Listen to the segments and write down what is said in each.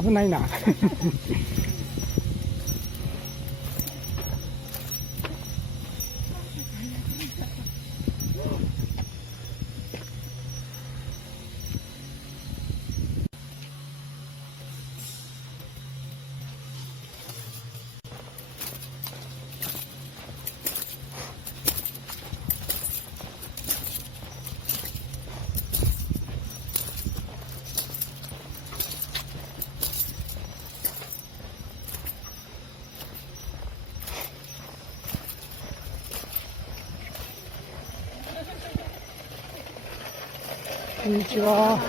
危ないな。こんにちは。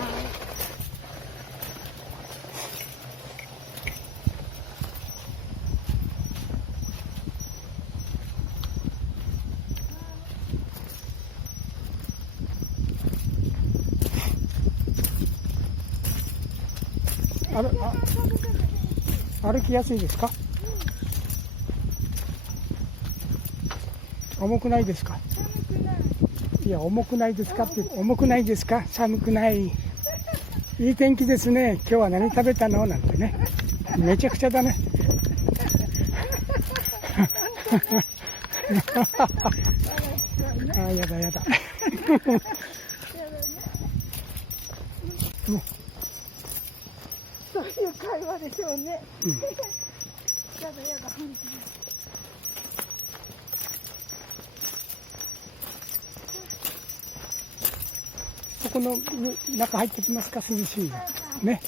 歩きやすいですか？重くないですか？いや、重くないですかって、重くないですか？寒くない。いい天気ですね。今日は何食べたのなんてね。めちゃくちゃだね。あ、やだやだ。そういう会話でしょうね。やだやだ。そこの中入ってきますか？涼しいね。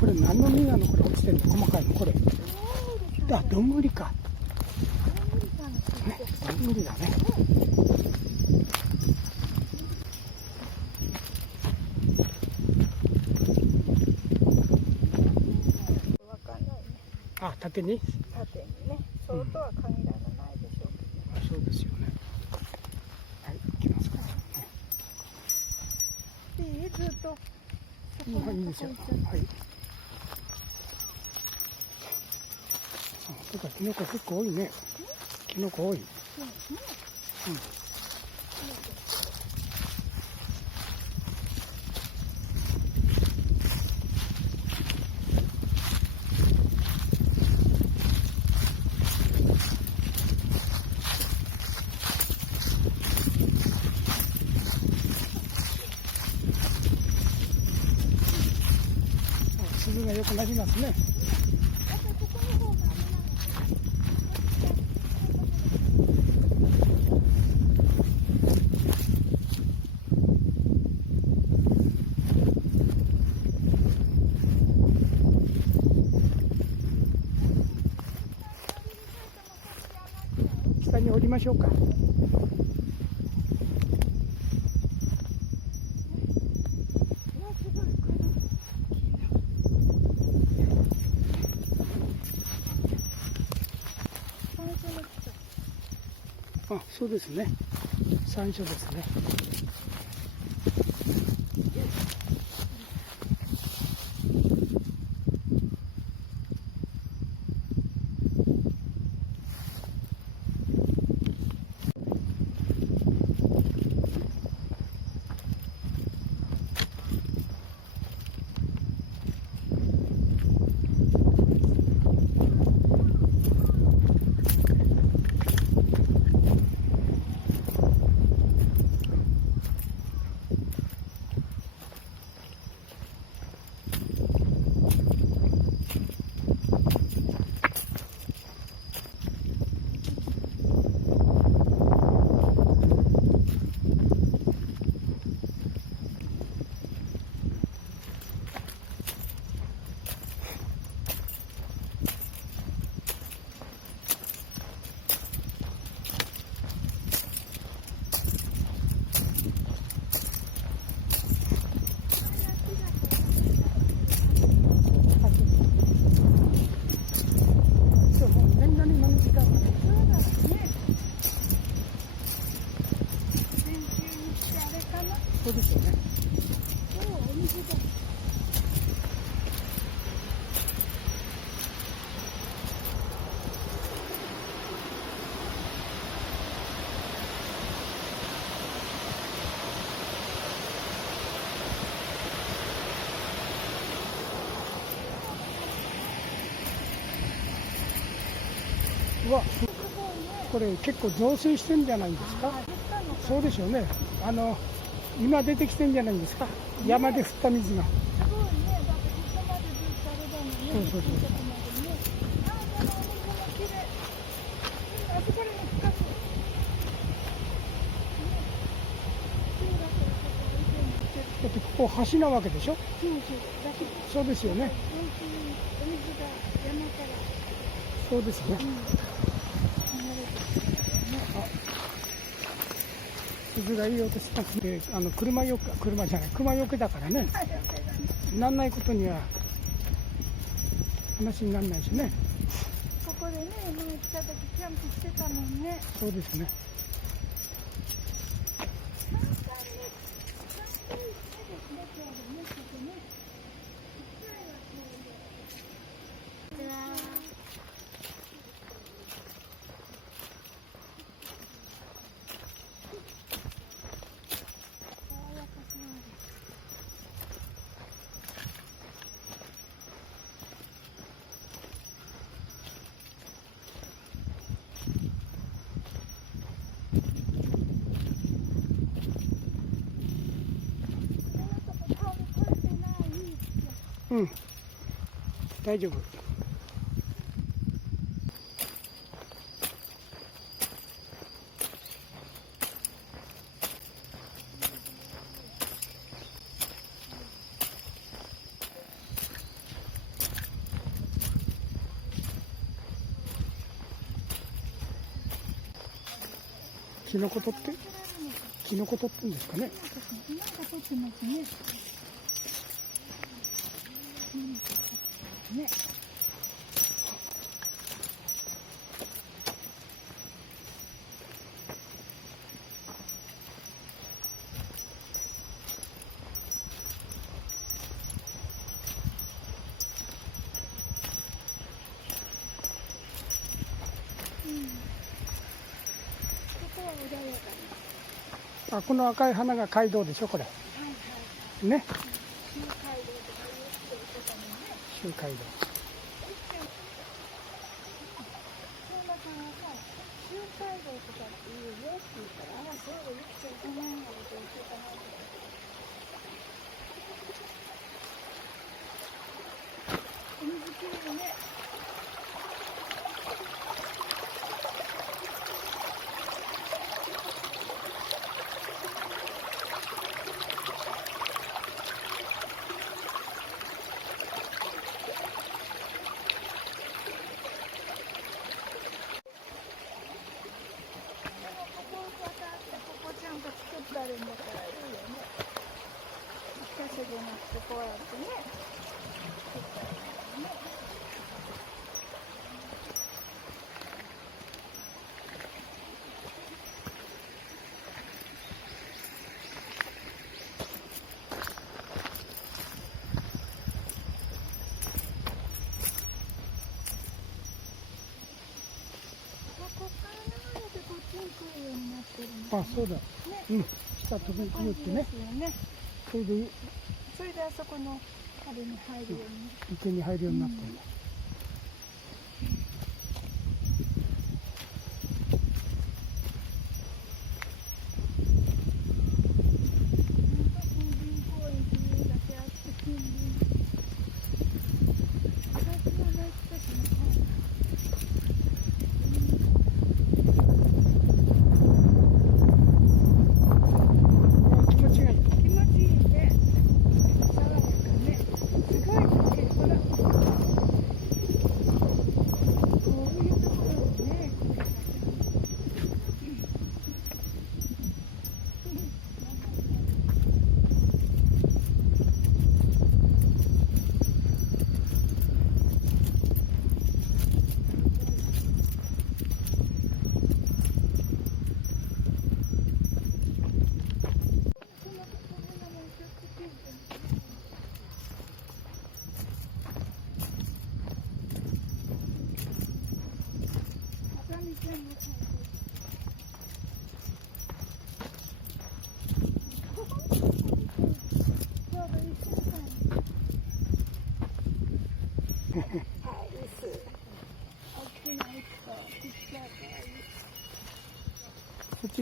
これ何の実なの？これ落ちてるの？細かいのこれ。あ、どんぐりか。ね、どんぐりだね。あ、縦に？縦にね、そうとは限らないでしょうけど。そうですよね。はい、行きますか。いい？ずっと。いいですよ。はい。あ、そうか、キノコ結構多いね。キノコ多い。粒が良くなりますね。下に降りましょうか。あ、そうですね。山椒ですね。そうですよね。お水だ。わ、これ結構増水してんじゃないですか。そうでしょうね。今出てきてんじゃないんですか。山で降った水が。すごいね。だってここまでずっとあれだもんね。そうそうそう。ここまでね。あ、でもこの綺麗。あそこにも深く。だってここ橋なわけでしょ。そうそう。だけどそうですよね。本当にお水が山から。そうですね。流れてきてるね。鈴がいい音したんで、車よけ、車じゃない、熊よけだからね。なんないことには話にならないしね。ここでね、前来た時キャンプしてたもんね。そうですね。うん、大丈夫。キノコ取って、キノコ取ってんですかね。なんか取ってますね。ね。ここは穏やかに。この赤い花が街道でしょ、これ。はいはい。ね。周街道とか言ってるとかもね。周街道。そんなさんはさ、周街道とかっていうよって言ったら、ああ、そうだ、言っちゃいけないんだけど、言ってたなとか。お水きれいね。ちゃんと作ってあるんだからいいよね。一箇所じゃなくてこうやってね、作ってあるんだよね。ここから流れてこっちに来るようになってるんだ、ね。あ、そうだ。ね。うん。下飛び込むってね。それでそれであそこの壁に入るように。池に入るようになってるんだ。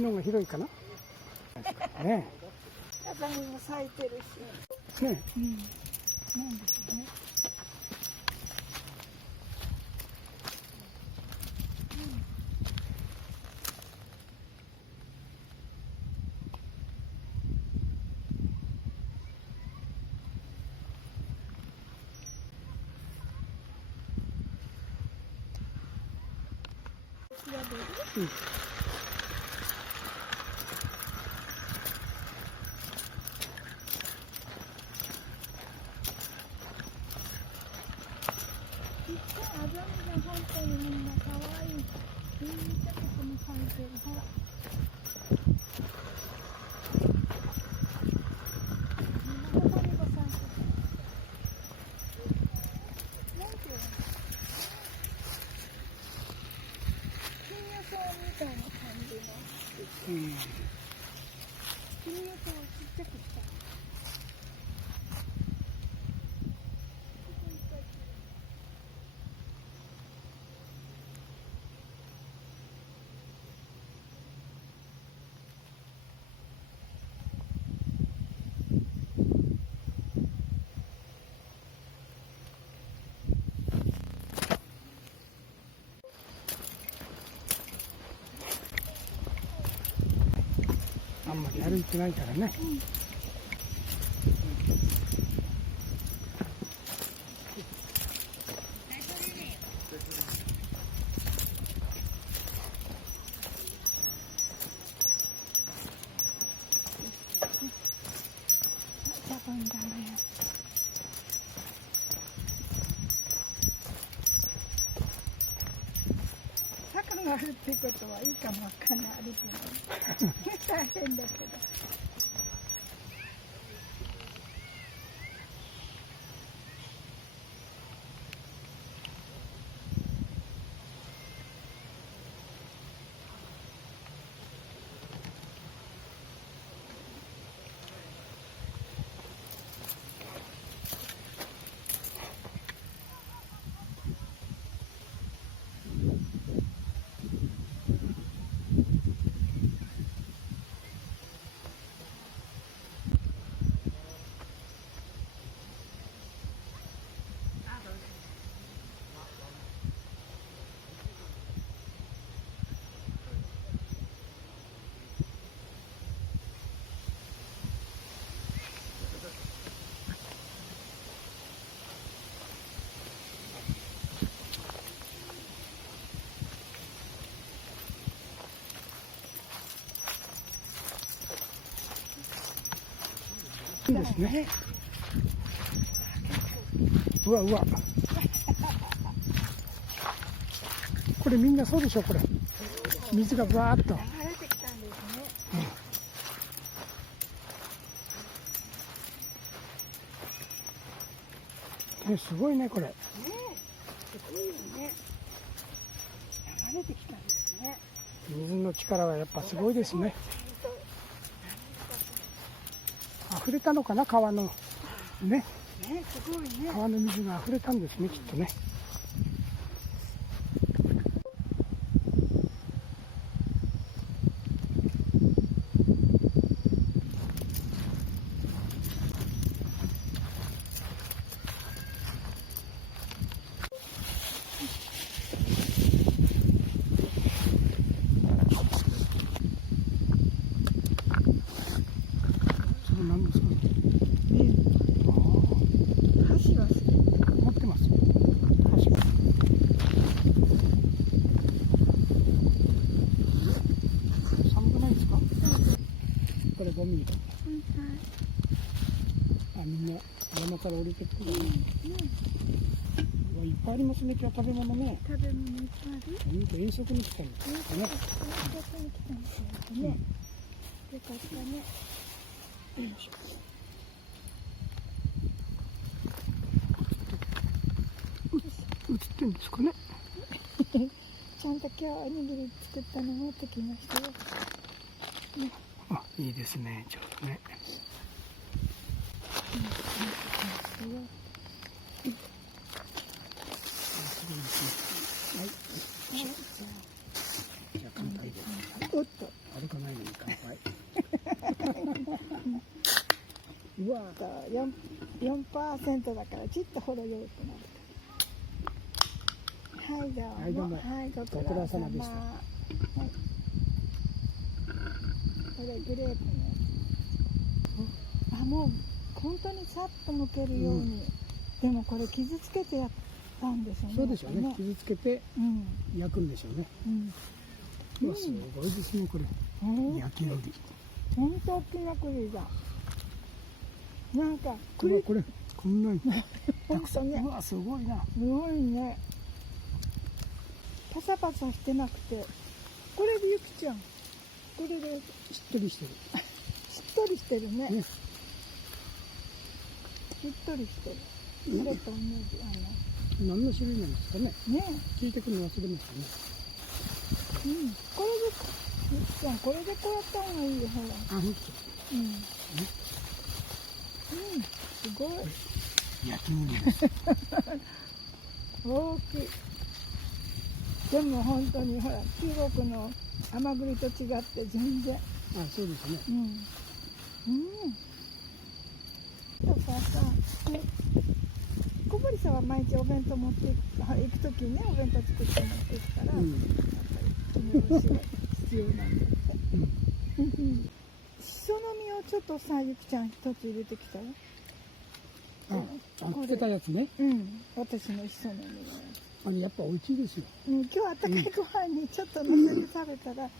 の方が広いかな。ねアザミも咲いてるし。ねうん。なんでしょうね。うん。アザミが本当にみんな可愛い。みんなここに咲いてる。ほら。ここにも咲いてる。なんていうの？金魚草みたいな感じの。うん。金魚草をちっちゃくした。あんまり歩いてないからね。多分ダメよ。坂があるってことはいいかもわかんない。歩くの大変だけど。いいですね。うわうわ。これみんなそうでしょ、これ。水がぶわーっと。流れてきたんですね。ね、すごいね、これ。ねえ、すごいよね。流れてきたんですね。水の力はやっぱすごいですね。溢れたのかな、川の。ね。ね、すごいね。川の水が溢れたんですね、きっとね。それなんですか。箸はする。持ってます。箸が。寒くないですか。これ5ミリ。あ、みんな山から降りてくる。うわ、いっぱいありますね、今日食べ物ね。食べ物いっぱいある。ほんと遠足に来たんですね。遠足に来たんですよね。よかったね。映ってんですかね。ちゃんと今日おにぎり作ったの持ってきましたよ。あ、いいですね、ちょうどね。はい。じゃあ簡単に。おっと。あ悪くないのに乾杯。うわ4% だからちょっとほろ酔いくなるから。はいどうも。はいどうもはいご苦ご苦労労様様でしたはい、これグレープね。あ、もう本当にさっと剥けるように、でもこれ傷つけてやったんでしょうね。そうでしょうね。傷つけてうん焼くんでしょうね。うん。うわすごいですねこれ。焼きのり。ほんと大きな栗だ。なんか栗うわこれこんなにほんとねうわすごいな。すごいね。パサパサしてなくて、これでゆきちゃん、これでしっとりしてる。しっとりしてるね。ね。しっとりしてる。それと同じ何の種類なんですかね。ね聞いてくるの忘れましたね。これでゆきちゃんこれでこうやった方がいいよほら。あ、ほんと。すごい焼きのりです。大きい。でも本当にほら中国の甘栗と違って全然。あ、そうですね。とかさ、小堀さんは毎日お弁当持って行くときにね、お弁当作って持っていくから、やっぱり梅干しが必要なんだって。しその実をちょっとさ、ゆきちゃん一つ入れてきたよ。あ、つけたやつね。私のしその実のやあれやっぱ美味しいですよ。つ。今日あったかいご飯にちょっと乗せて食べたら、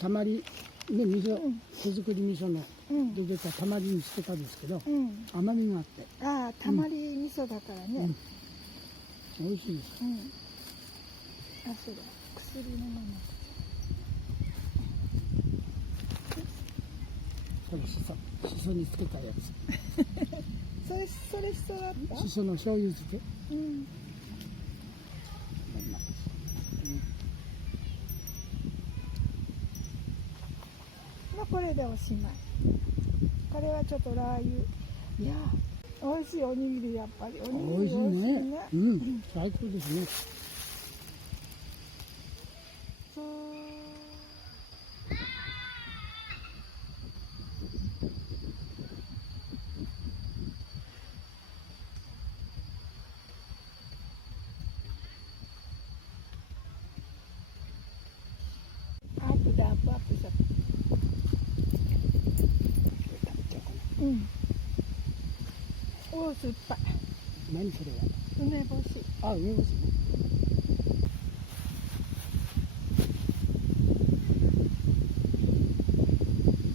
たまりね、味噌、手作り味噌ので出たたまりにしてたんですけど、甘みがあって。ああ、たまり味噌だからね。美味しいです。あ、そうだ。薬のまま。これしそにつけたやつ。それしそだった？しその醤油漬け。まあこれでおしまい。これはちょっとラー油。いやー、美味しいおにぎりやっぱり。おにぎり美味しいね。最高ですね。アップだ、アップしちゃった。おお、酸っぱい。何それは。梅干し。あ、梅干しね。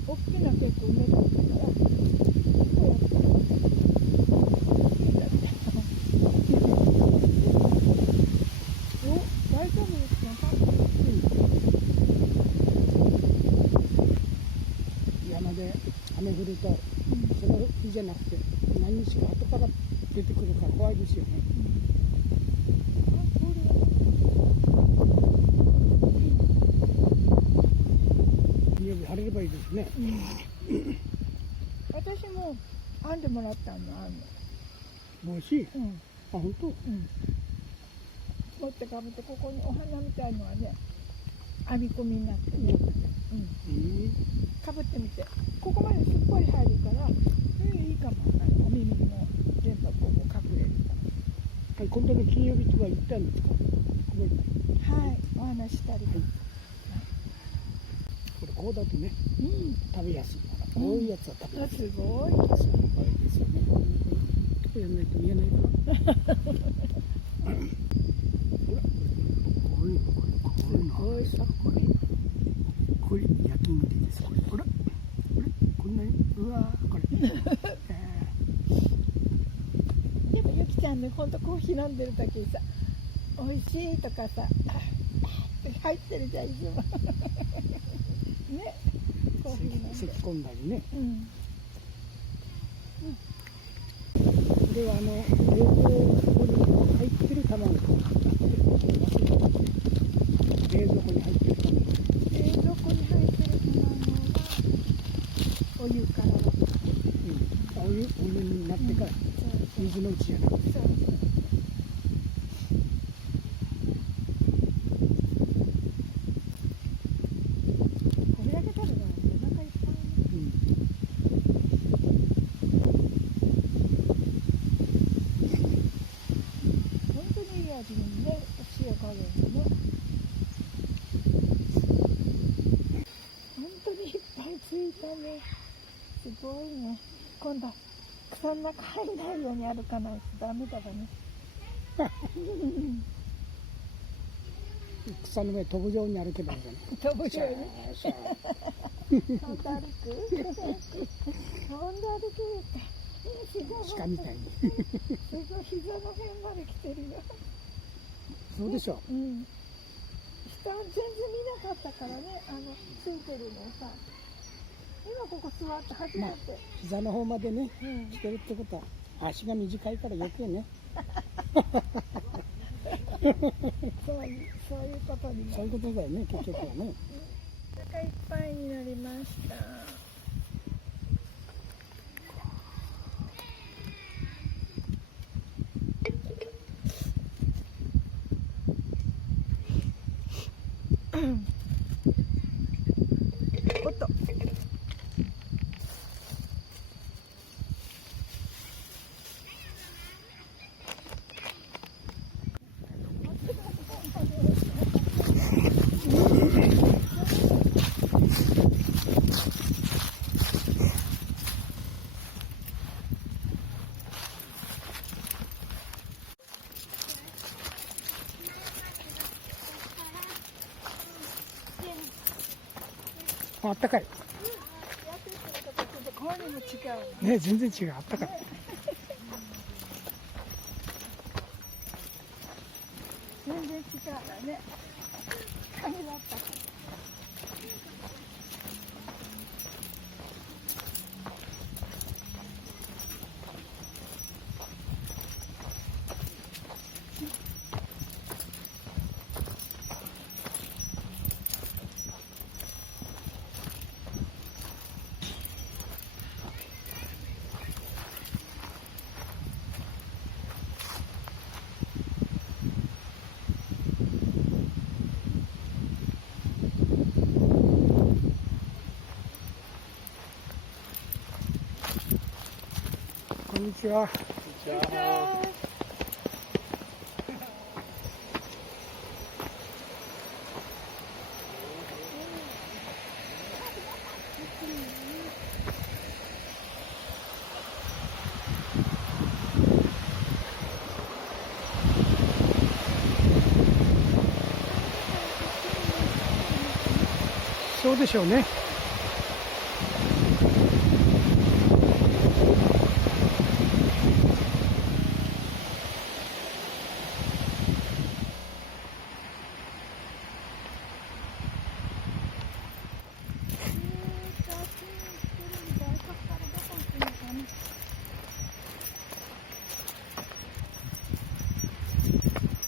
大きな結構梅干しだから。お、大丈夫ですか？山で雨降ると、その日じゃなくて何日か後から出てくるから怖いですよね。家で晴れればいいですね。私も編んでもらったのあるの。美味しい。あ、本当。持ってかぶってここにお花みたいのはね編み込みになってね。かぶってみて。ここまですっぽり入るからいいかも。お耳も全部ここ隠れるから。はい、今度の金曜日とか行ったんですか。はい、お話したりとか。これこうだとね、食べやすいから、多いやつは食べやすい。すごい。すごいですよね。これやらないと見えないかな。こういうの。これ焼き麦です。これ。ほら、こんなに、うわー、これ。でもゆきちゃんね、ほんとコーヒー飲んでる時さ、美味しいとかさ、って入ってるじゃん、いつも。ね、コーヒー飲んで。咳込んだりね。これは冷凍に入ってる卵。冷蔵庫に入ってる卵。冷蔵庫に入ってる卵はお湯から。お湯になってから、水のうちじゃなくて。いたね。すごいね。今度草の中入んないように歩かないとダメだわね。草の上飛ぶように歩けばいいじゃない。飛ぶように。そうほんと歩く。ほんと歩くって。鹿みたいに。すごい膝の辺まで来てるよ。そうでしょ。うん。下は全然見なかったからね、ついてるのさ。今ここ座って初めて。膝の方までね、うん来てるってことは、足が短いから余計ね。そういうことになる。そういうことだよね、結局はね。お腹いっぱいになりました。おっと。あったかい。こういうのも違う。ね、全然違う。あったかい。全然違うわね。カニだった。こんにちは。そうでしょうね。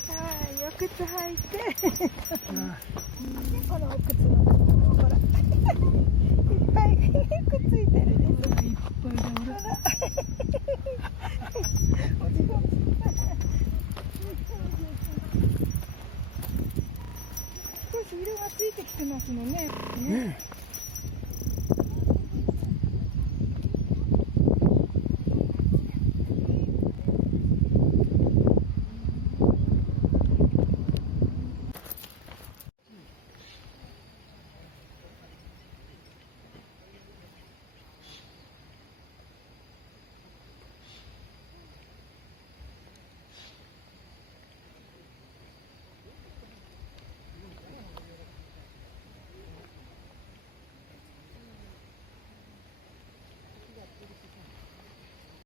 はい、お靴履いてこのお靴の